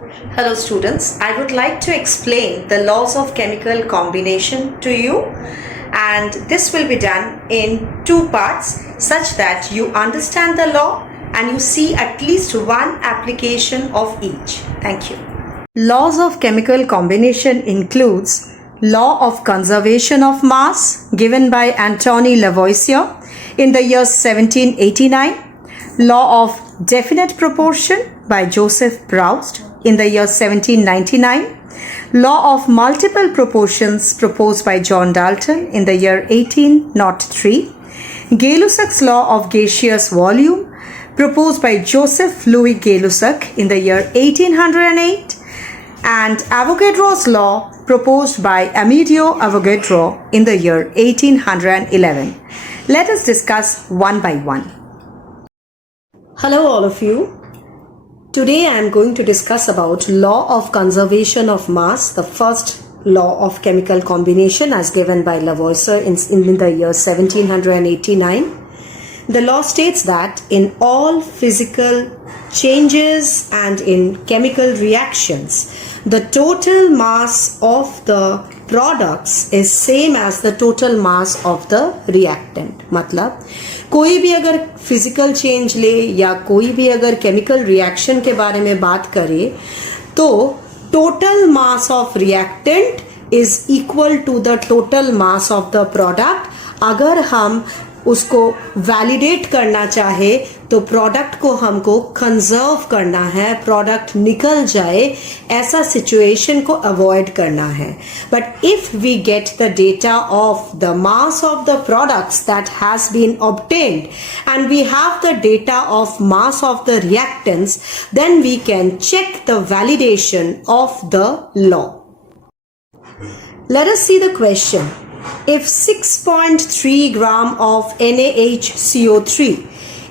Hello students, I would like to explain the laws of chemical combination to you, and this will be done in two parts such that you understand the law and you see at least one application of each. Thank you. Laws of chemical combination includes law of conservation of mass given by Antony Lavoisier in the year 1789, law of definite proportion by Joseph Proust in the year 1799, law of multiple proportions proposed by John Dalton in the year 1803, Gay-Lussac's law of gaseous volume proposed by Joseph Louis Gay-Lussac in the year 1808, and Avogadro's law proposed by Amedeo Avogadro in the year 1811. Let us discuss one by one. Hello all of you. Today I am going to discuss about law of conservation of mass, the first law of chemical combination as given by Lavoisier in the year 1789. The law states that in all physical changes and in chemical reactions, the total mass of the products is same as the total mass of the reactant. मतलब कोई भी अगर physical change ले या कोई भी अगर chemical reaction के बारे में बात करे तो total mass of reactant is equal to the total mass of the product. अगर हम उसको वैलिडेट करना चाहे तो प्रोडक्ट को हमको कंजर्व करना है, प्रोडक्ट निकल जाए, ऐसा सिचुएशन को अवॉइड करना है। But if we get the data of the mass of the products that has been obtained and we have the data of mass of the reactants, then we can check the validation of the law. Let us see the question. If 6.3 gram of NaHCO3,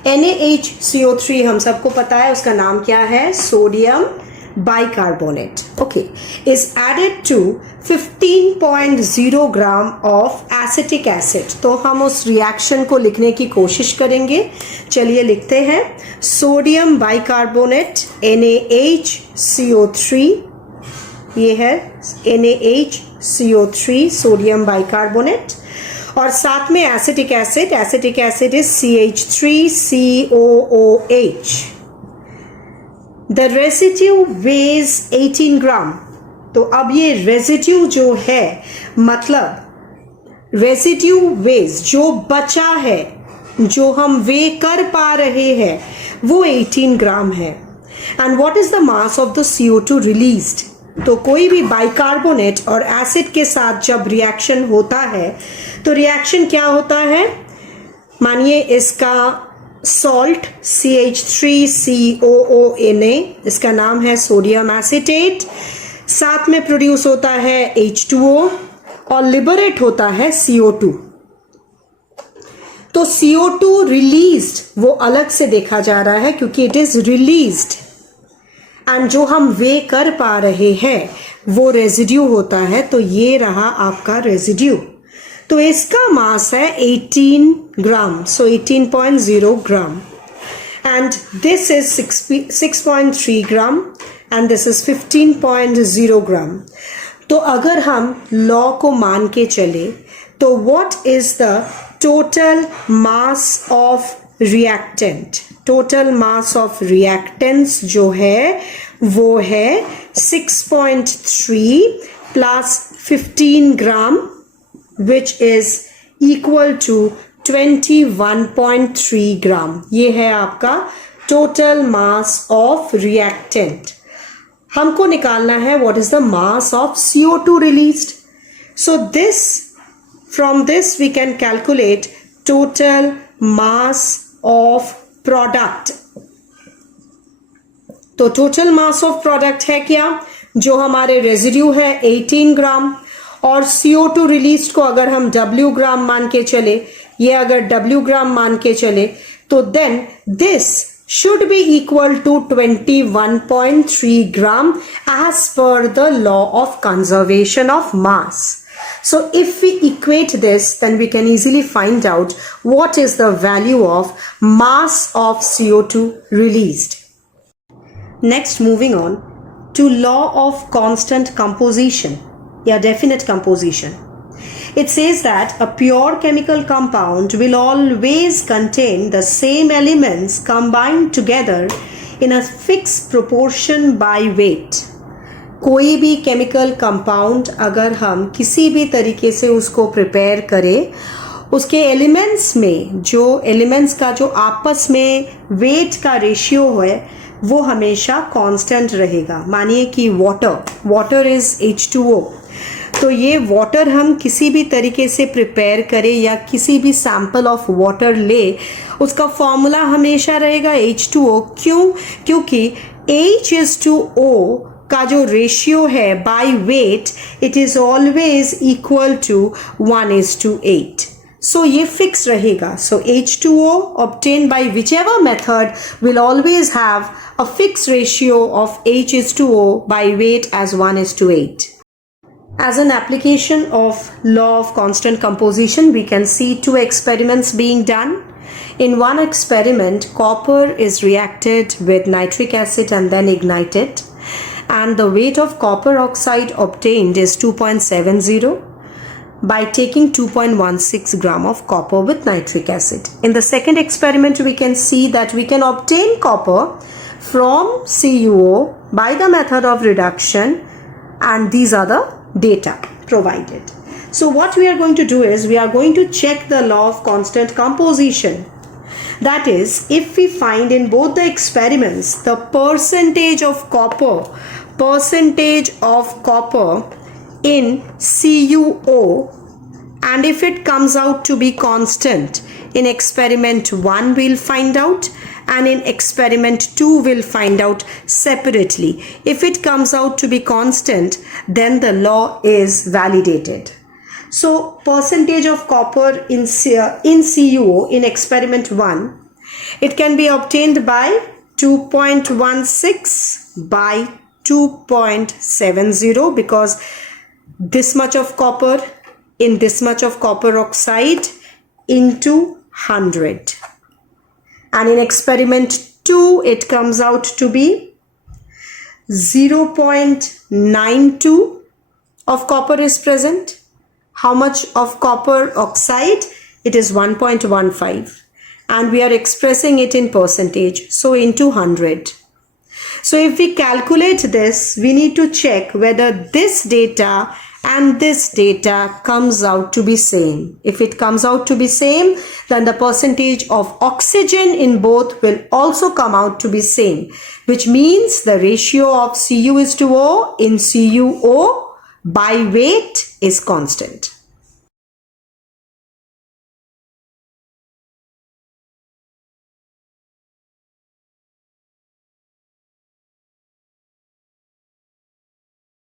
NaHCO3 हम सबको पता है उसका नाम क्या है, sodium bicarbonate, okay, is added to 15.0 gram of acetic acid। तो हम उस रिएक्शन को लिखने की कोशिश करेंगे। चलिए लिखते हैं, सोडियम बाइकार्बोनेट NaHCO3, ये है NaHCO3 सोडियम बाइकार्बोनेट, और साथ में acetic acid, acetic acid is CH3COOH। The residue weighs 18 gram. तो अब ये रेसिड्यू जो है, मतलब रेसिड्यू वेज जो बचा है, जो हम वे कर पा रहे हैं, वो 18 ग्राम है। And what is the mass of the CO2 released. तो कोई भी बाइकार्बोनेट और एसिड के साथ जब रिएक्शन होता है तो रिएक्शन क्या होता है, मानिए इसका सॉल्ट CH3COONA, इसका नाम है सोडियम एसीटेट, साथ में प्रोड्यूस होता है H2O और लिबरेट होता है CO2। तो CO2 रिलीज्ड वो अलग से देखा जा रहा है क्योंकि इट इज रिलीज्ड, एंड जो हम वे कर पा रहे हैं वो रेजिड्यू होता है। तो ये रहा आपका रेजिड्यू। तो इसका मास है 18 gram, so 18.0 gram, and this is 6.3 gram and this is 15.0 gram. तो अगर हम लॉ को मान के चले तो what is the total mass of reactant, total mass of reactants जो है वो है 6.3 plus 15 gram which is equal to 21.3 gram. ये है आपका टोटल मास ऑफ रिएक्टेंट। हमको निकालना है what is the mass of CO2 released. So this, from this we can calculate total mass of product. तो टोटल मास ऑफ प्रोडक्ट है क्या, जो हमारे रेजिड्यू है 18 ग्राम, और CO2 रिलीज को अगर हम W ग्राम मान के चले, ये अगर W ग्राम मान के चले, तो then this should be equal to 21.3 gram as per the law of conservation of mass. So if we equate this, then we can easily find out what is the value of mass of CO2 released. Next, moving on, to law of constant composition, definite composition. It says that a pure chemical compound will always contain the same elements combined together in a fixed proportion by weight. कोई भी chemical compound अगर हम किसी भी तरीके से उसको prepare करें, उसके एलिमेंट्स का जो आपस में वेट का रेशियो है वो हमेशा कांस्टेंट रहेगा. मानिए कि वाटर इज H2O, तो ये वाटर हम किसी भी तरीके से प्रिपेयर करें या किसी भी सैंपल ऑफ वाटर ले, उसका फॉर्मूला हमेशा रहेगा H2O. क्योंकि H2O का जो रेशियो है by weight, it is always equal to 1:8. So ये फिक्स रहेगा. सो H2O obtained by whichever method will always have a fixed ratio of H2O by weight as 1:8. As an application of law of constant composition, we can see two experiments being done. In one experiment, copper is reacted with nitric acid and then ignited, and the weight of copper oxide obtained is 2.70 by taking 2.16 gram of copper with nitric acid. In the second experiment, we can see that we can obtain copper from CuO by the method of reduction, and these are the data provided. So what we are going to do is we are going to check the law of constant composition. That is, if we find in both the experiments the percentage of copper in CuO, and if it comes out to be constant, in experiment 1 we'll find out, and in experiment 2 we'll find out separately. If it comes out to be constant, then the law is validated. So percentage of copper in CuO in experiment 1, it can be obtained by 2.16 by 2.70, because this much of copper in this much of copper oxide into 100. And in experiment 2, it comes out to be 0.92 of copper is present. How much of copper oxide? It is 1.15, and we are expressing it in percentage, so into 100. So if we calculate this, we need to check whether this data and this data comes out to be same. If it comes out to be same, then the percentage of oxygen in both will also come out to be same, which means the ratio of Cu is to O in CuO by weight is constant.